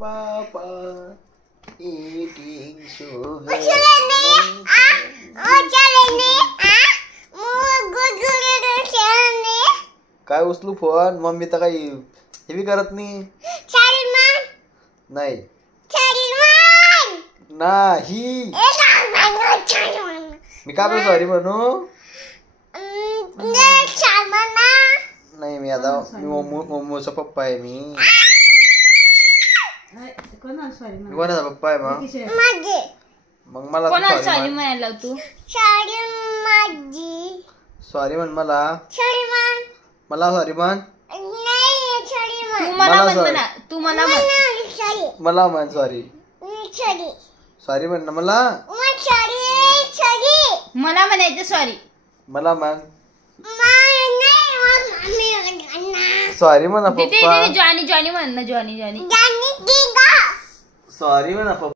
पापा eating sugar. काय उचलू phone? Mummy तर काही हे बी करत नाही. नाही नाही मी का बरं सॉरी म्हणू? नाही मी आता मी मोमोचा पप्पा आहे. मी कोणाचा पप्पा आहे मग मला सॉरी म्हणायला तू सॉरी म्हण मला सॉरी म्हण. तू मला म्हण सॉरी सॉरी म्हण ना मला म्हणायचं सॉरी. मला म्हण सॉरी म्हणा पप्पा. जॉनी म्हण ना जॉनी सॉरी म्हणा पप्पा.